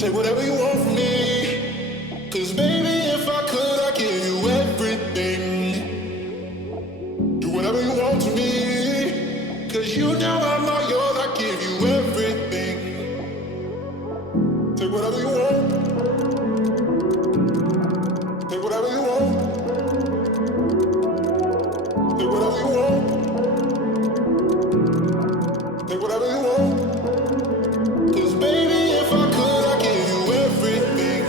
Take whatever you want from me. Cause baby, if I could, I'd give you everything. Do whatever you want to me. Cause you know I'm all yours, I give you everything. Take whatever you want. Take whatever you want. Take whatever you want. Take whatever you want. Cause baby, if I could, I'd give you everything.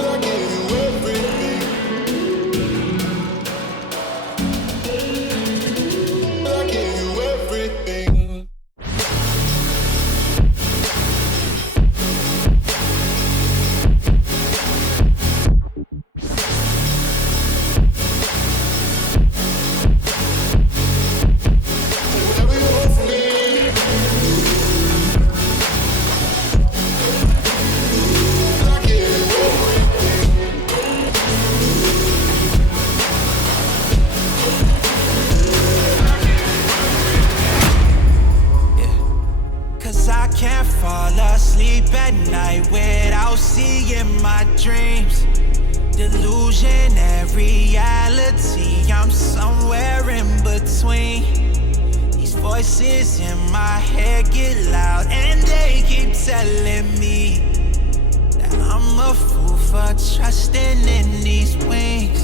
I'd give you everything. I'd give you everything. Voices in my head get loud and they keep telling me that I'm a fool for trusting in these wings.